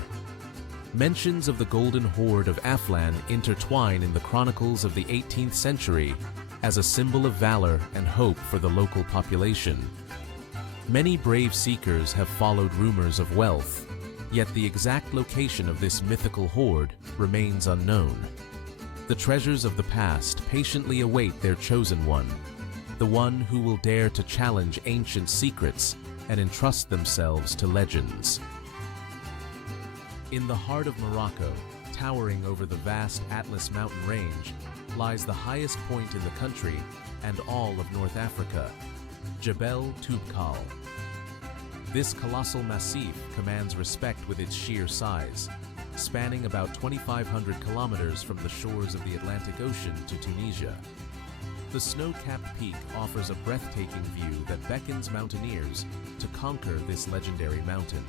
Mentions of the Golden Hoard of Aflan intertwine in the chronicles of the 18th century as a symbol of valor and hope for the local population. Many brave seekers have followed rumors of wealth, yet the exact location of this mythical hoard remains unknown. The treasures of the past patiently await their chosen one, the one who will dare to challenge ancient secrets and entrust themselves to legends. In the heart of Morocco, towering over the vast Atlas mountain range, lies the highest point in the country and all of North Africa, Jebel Toubkal. This colossal massif commands respect with its sheer size, spanning about 2,500 kilometers from the shores of the Atlantic Ocean to Tunisia. The snow-capped peak offers a breathtaking view that beckons mountaineers to conquer this legendary mountain.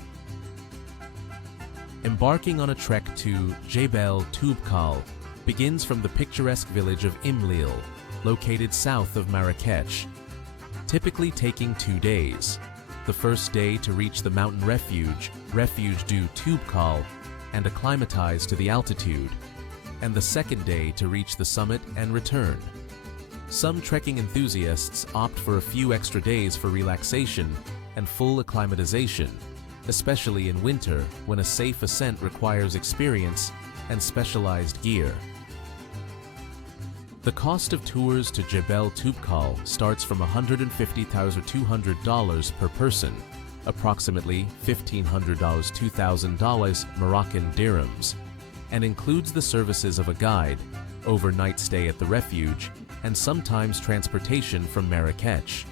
Embarking on a trek to Jebel Toubkal begins from the picturesque village of Imlil, located south of Marrakech, typically taking 2 days. The first day to reach the mountain refuge du Toubkal, and acclimatize to the altitude, and the second day to reach the summit and return. Some trekking enthusiasts opt for a few extra days for relaxation and full acclimatization, especially in winter when a safe ascent requires experience and specialized gear. The cost of tours to Jebel Toubkal starts from $150,200 per person, approximately $1,500 $2,000 Moroccan dirhams, and includes the services of a guide, overnight stay at the refuge, and sometimes transportation from Marrakech.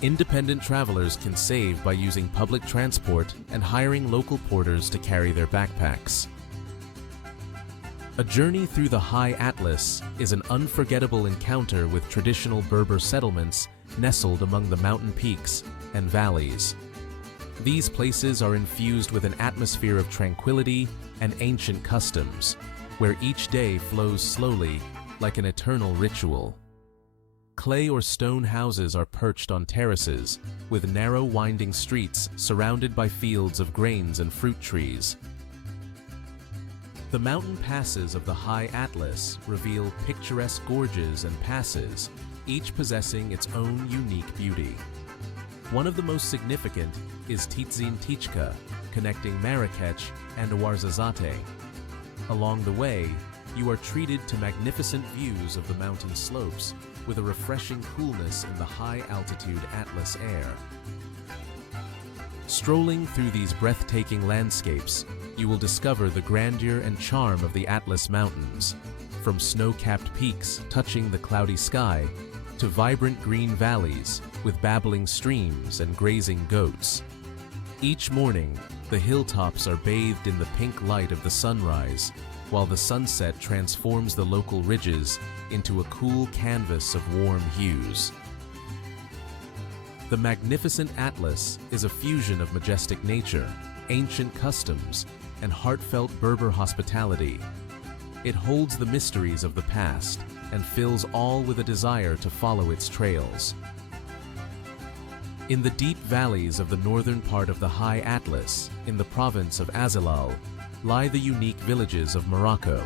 Independent travelers can save by using public transport and hiring local porters to carry their backpacks. A journey through the High Atlas is an unforgettable encounter with traditional Berber settlements nestled among the mountain peaks and valleys. These places are infused with an atmosphere of tranquility and ancient customs, where each day flows slowly like an eternal ritual. Clay or stone houses are perched on terraces, with narrow winding streets surrounded by fields of grains and fruit trees. The mountain passes of the High Atlas reveal picturesque gorges and passes, each possessing its own unique beauty. One of the most significant is Titzin Tichka, connecting Marrakech and Ouarzazate. Along the way, you are treated to magnificent views of the mountain slopes, with a refreshing coolness in the high-altitude Atlas air. Strolling through these breathtaking landscapes, you will discover the grandeur and charm of the Atlas Mountains, from snow-capped peaks touching the cloudy sky to vibrant green valleys with babbling streams and grazing goats. Each morning, the hilltops are bathed in the pink light of the sunrise, while the sunset transforms the local ridges into a cool canvas of warm hues. The magnificent Atlas is a fusion of majestic nature, ancient customs, and heartfelt Berber hospitality. It holds the mysteries of the past and fills all with a desire to follow its trails. In the deep valleys of the northern part of the High Atlas, in the province of Azilal, lie the unique villages of Morocco.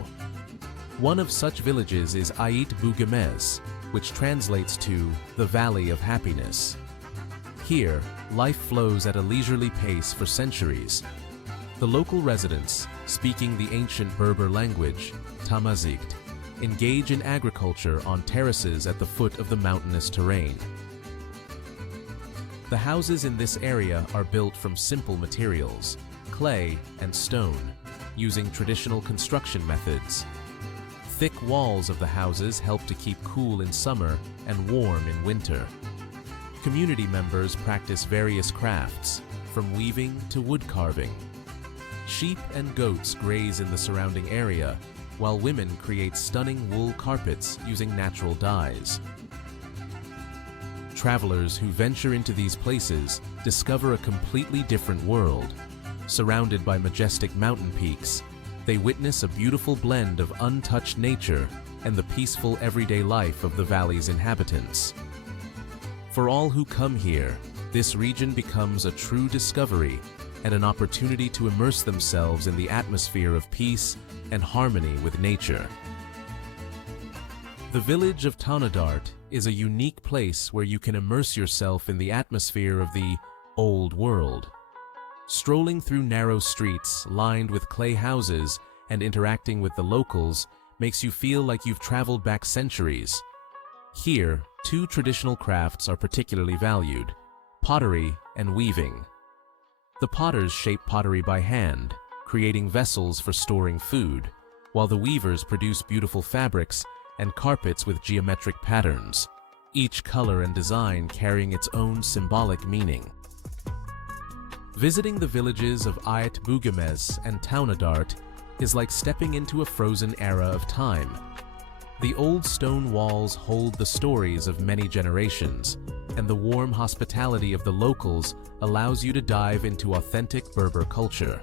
One of such villages is Ait Bougamez, which translates to the Valley of Happiness. Here, life flows at a leisurely pace for centuries. The local residents, speaking the ancient Berber language, Tamazight, engage in agriculture on terraces at the foot of the mountainous terrain. The houses in this area are built from simple materials, clay and stone, using traditional construction methods. Thick walls of the houses help to keep cool in summer and warm in winter. Community members practice various crafts, from weaving to wood carving. Sheep and goats graze in the surrounding area, while women create stunning wool carpets using natural dyes. Travelers who venture into these places discover a completely different world. Surrounded by majestic mountain peaks, they witness a beautiful blend of untouched nature and the peaceful everyday life of the valley's inhabitants. For all who come here, this region becomes a true discovery and an opportunity to immerse themselves in the atmosphere of peace and harmony with nature. The village of Taunadart is a unique place where you can immerse yourself in the atmosphere of the Old World. Strolling through narrow streets lined with clay houses and interacting with the locals makes you feel like you've traveled back centuries. Here, two traditional crafts are particularly valued: pottery and weaving. The potters shape pottery by hand, creating vessels for storing food, while the weavers produce beautiful fabrics and carpets with geometric patterns, each color and design carrying its own symbolic meaning. Visiting the villages of Ait Bougamez and Taunadart is like stepping into a frozen era of time. The old stone walls hold the stories of many generations, and the warm hospitality of the locals allows you to dive into authentic Berber culture.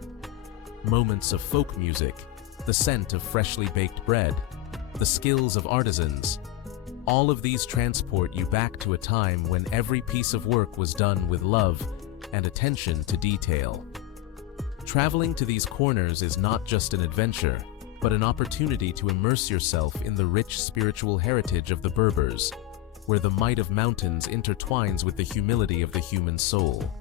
Moments of folk music, the scent of freshly baked bread, the skills of artisans, all of these transport you back to a time when every piece of work was done with love and attention to detail. Traveling to these corners is not just an adventure, but an opportunity to immerse yourself in the rich spiritual heritage of the Berbers, where the might of mountains intertwines with the humility of the human soul.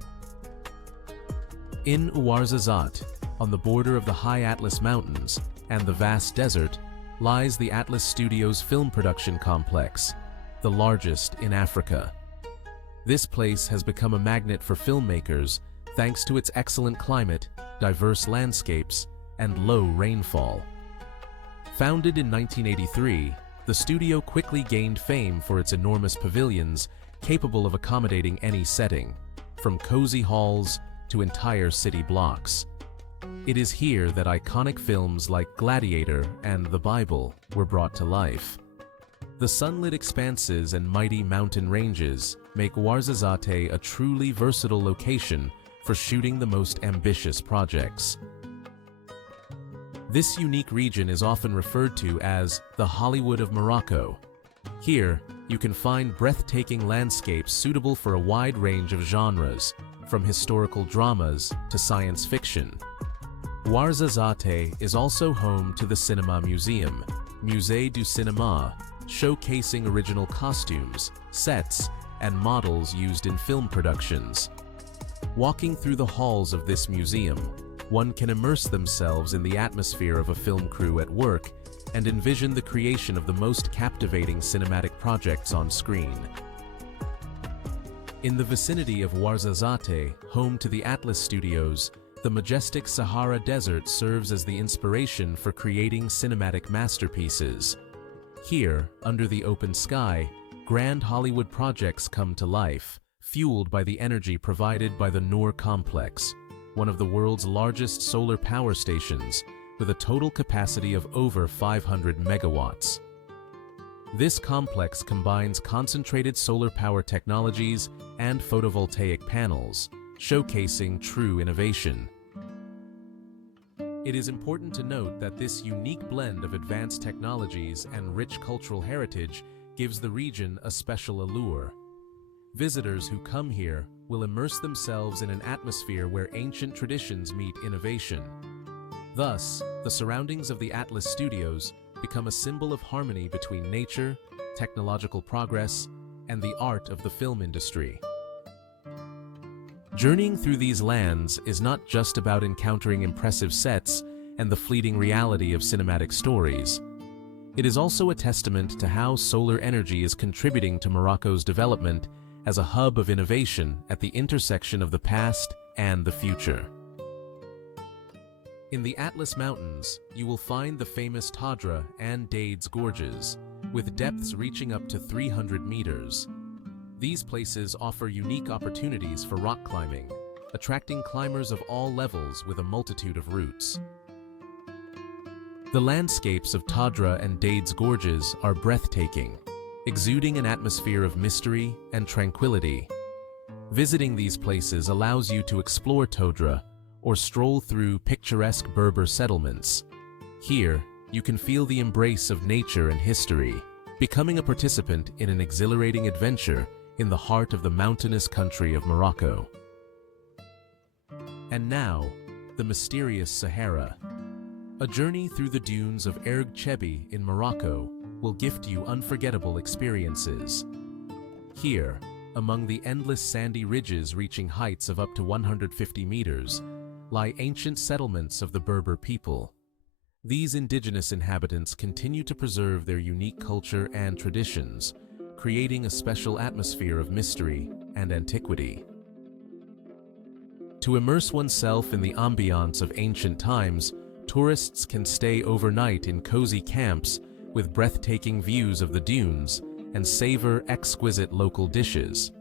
In Ouarzazate, on the border of the high Atlas Mountains and the vast desert, lies the Atlas Studios film production complex, the largest in Africa. This place has become a magnet for filmmakers thanks to its excellent climate, diverse landscapes, and low rainfall. Founded in 1983, the studio quickly gained fame for its enormous pavilions capable of accommodating any setting, from cozy halls to entire city blocks. It is here that iconic films like Gladiator and The Bible were brought to life. The sunlit expanses and mighty mountain ranges make Ouarzazate a truly versatile location for shooting the most ambitious projects. This unique region is often referred to as the Hollywood of Morocco. Here, you can find breathtaking landscapes suitable for a wide range of genres, from historical dramas to science fiction. Ouarzazate is also home to the Cinema Museum, Musée du Cinéma, showcasing original costumes, sets, and models used in film productions. Walking through the halls of this museum, one can immerse themselves in the atmosphere of a film crew at work and envision the creation of the most captivating cinematic projects on screen. In the vicinity of Ouarzazate, home to the Atlas Studios, the majestic Sahara Desert serves as the inspiration for creating cinematic masterpieces. Here, under the open sky, grand Hollywood projects come to life, fueled by the energy provided by the Noor Complex, one of the world's largest solar power stations, with a total capacity of over 500 megawatts. This complex combines concentrated solar power technologies and photovoltaic panels, showcasing true innovation. It is important to note that this unique blend of advanced technologies and rich cultural heritage gives the region a special allure. Visitors who come here will immerse themselves in an atmosphere where ancient traditions meet innovation. Thus, the surroundings of the Atlas Studios become a symbol of harmony between nature, technological progress, and the art of the film industry. Journeying through these lands is not just about encountering impressive sets and the fleeting reality of cinematic stories. It is also a testament to how solar energy is contributing to Morocco's development as a hub of innovation at the intersection of the past and the future. In the Atlas Mountains, you will find the famous Tadra and Dades Gorges, with depths reaching up to 300 meters. These places offer unique opportunities for rock climbing, attracting climbers of all levels with a multitude of routes. The landscapes of Tadra and Dades Gorges are breathtaking, exuding an atmosphere of mystery and tranquility. Visiting these places allows you to explore Tadra or stroll through picturesque Berber settlements. Here, you can feel the embrace of nature and history, becoming a participant in an exhilarating adventure in the heart of the mountainous country of Morocco. And now, the mysterious Sahara. A journey through the dunes of Erg Chebi in Morocco will gift you unforgettable experiences. Here, among the endless sandy ridges reaching heights of up to 150 meters, lie ancient settlements of the Berber people. These indigenous inhabitants continue to preserve their unique culture and traditions, creating a special atmosphere of mystery and antiquity. To immerse oneself in the ambiance of ancient times, tourists can stay overnight in cozy camps with breathtaking views of the dunes and savor exquisite local dishes.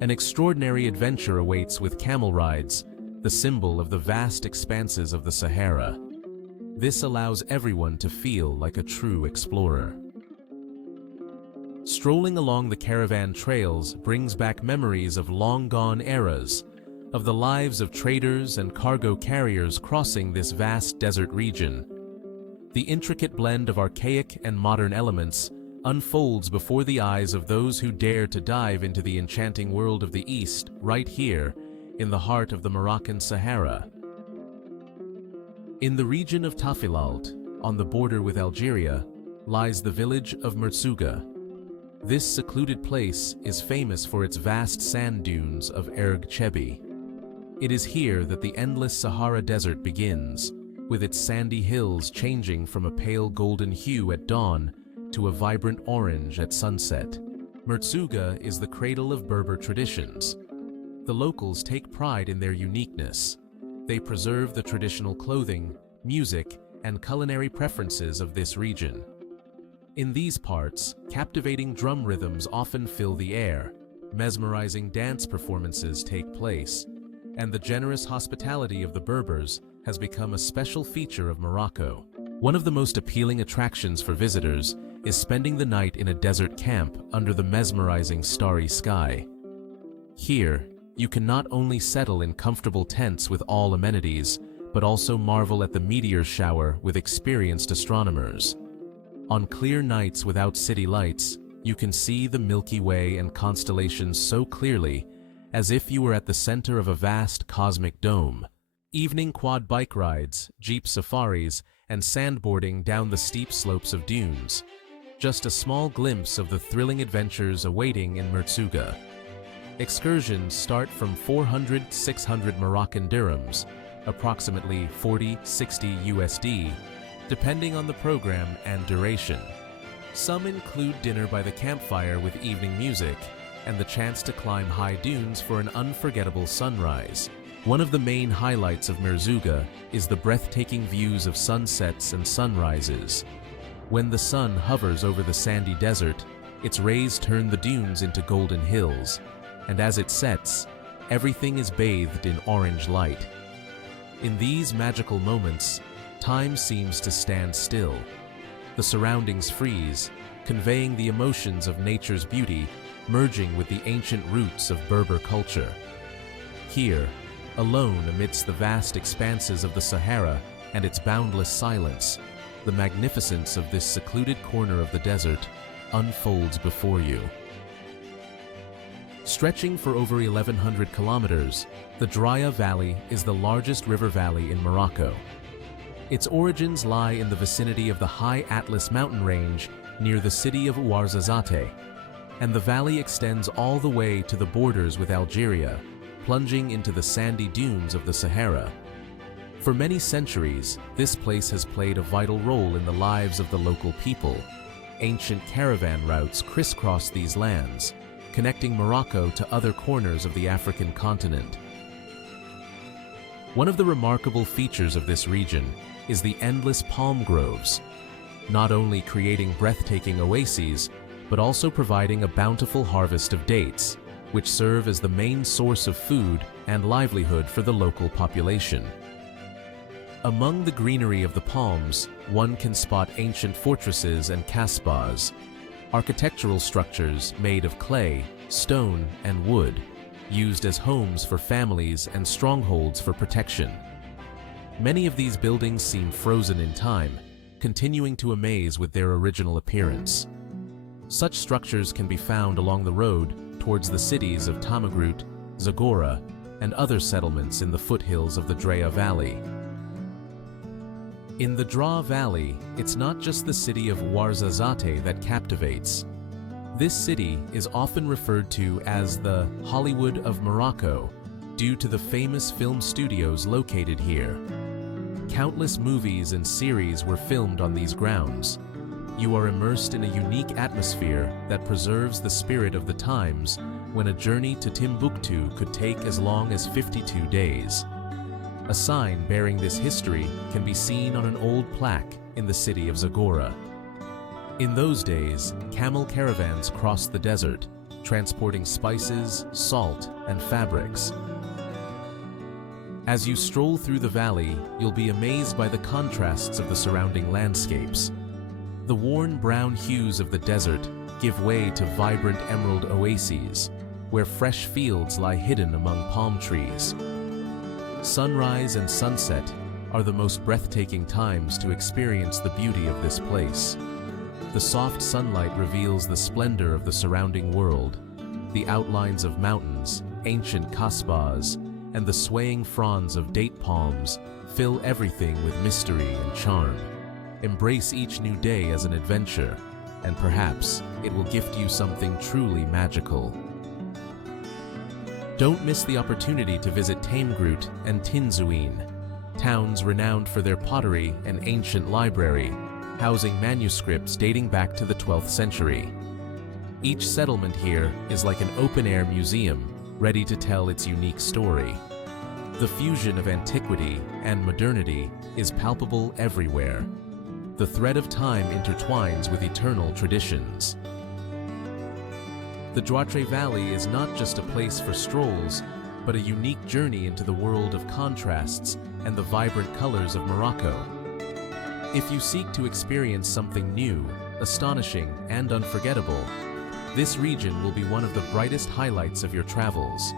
An extraordinary adventure awaits with camel rides, the symbol of the vast expanses of the Sahara. This allows everyone to feel like a true explorer. Strolling along the caravan trails brings back memories of long-gone eras, of the lives of traders and cargo carriers crossing this vast desert region. The intricate blend of archaic and modern elements unfolds before the eyes of those who dare to dive into the enchanting world of the East right here, in the heart of the Moroccan Sahara. In the region of Tafilalt, on the border with Algeria, lies the village of Merzouga. This secluded place is famous for its vast sand dunes of Erg Chebi. It is here that the endless Sahara Desert begins, with its sandy hills changing from a pale golden hue at dawn to a vibrant orange at sunset. Merzouga is the cradle of Berber traditions. The locals take pride in their uniqueness. They preserve the traditional clothing, music, and culinary preferences of this region. In these parts, captivating drum rhythms often fill the air, mesmerizing dance performances take place, and the generous hospitality of the Berbers has become a special feature of Morocco. One of the most appealing attractions for visitors is spending the night in a desert camp under the mesmerizing starry sky. Here, you can not only settle in comfortable tents with all amenities, but also marvel at the meteor shower with experienced astronomers. On clear nights without city lights, you can see the Milky Way and constellations so clearly, as if you were at the center of a vast cosmic dome. Evening quad bike rides, jeep safaris, and sandboarding down the steep slopes of dunes. Just a small glimpse of the thrilling adventures awaiting in Merzouga. Excursions start from 400–600 Moroccan dirhams, approximately 40–60 USD, depending on the program and duration. Some include dinner by the campfire with evening music, and the chance to climb high dunes for an unforgettable sunrise. One of the main highlights of Merzouga is the breathtaking views of sunsets and sunrises. When the sun hovers over the sandy desert, its rays turn the dunes into golden hills, and as it sets, everything is bathed in orange light. In these magical moments, time seems to stand still. The surroundings freeze, conveying the emotions of nature's beauty, merging with the ancient roots of Berber culture. Here, alone amidst the vast expanses of the Sahara and its boundless silence, the magnificence of this secluded corner of the desert unfolds before you. Stretching for over 1,100 kilometers, the Draya Valley is the largest river valley in Morocco. Its origins lie in the vicinity of the high Atlas mountain range near the city of Ouarzazate, and the valley extends all the way to the borders with Algeria, plunging into the sandy dunes of the Sahara. For many centuries, this place has played a vital role in the lives of the local people. Ancient caravan routes crisscross these lands, connecting Morocco to other corners of the African continent. One of the remarkable features of this region is the endless palm groves, not only creating breathtaking oases, but also providing a bountiful harvest of dates, which serve as the main source of food and livelihood for the local population. Among the greenery of the palms, one can spot ancient fortresses and kasbahs, architectural structures made of clay, stone, and wood, used as homes for families and strongholds for protection. Many of these buildings seem frozen in time, continuing to amaze with their original appearance. Such structures can be found along the road towards the cities of Tamagrut, Zagora, and other settlements in the foothills of the Draya Valley. In the Draya Valley, it's not just the city of Ouarzazate that captivates. This city is often referred to as the Hollywood of Morocco due to the famous film studios located here. Countless movies and series were filmed on these grounds. You are immersed in a unique atmosphere that preserves the spirit of the times when a journey to Timbuktu could take as long as 52 days. A sign bearing this history can be seen on an old plaque in the city of Zagora. In those days, camel caravans crossed the desert, transporting spices, salt, and fabrics. As you stroll through the valley, you'll be amazed by the contrasts of the surrounding landscapes. The worn brown hues of the desert give way to vibrant emerald oases, where fresh fields lie hidden among palm trees. Sunrise and sunset are the most breathtaking times to experience the beauty of this place. The soft sunlight reveals the splendor of the surrounding world, the outlines of mountains, ancient kasbahs, and the swaying fronds of date palms fill everything with mystery and charm. Embrace each new day as an adventure, and perhaps it will gift you something truly magical. Don't miss the opportunity to visit Tamegrout and Tinzouin, towns renowned for their pottery and ancient library, housing manuscripts dating back to the 12th century. Each settlement here is like an open-air museum, ready to tell its unique story. The fusion of antiquity and modernity is palpable everywhere. The thread of time intertwines with eternal traditions. The Drâtre Valley is not just a place for strolls, but a unique journey into the world of contrasts and the vibrant colors of Morocco. If you seek to experience something new, astonishing, and unforgettable, this region will be one of the brightest highlights of your travels.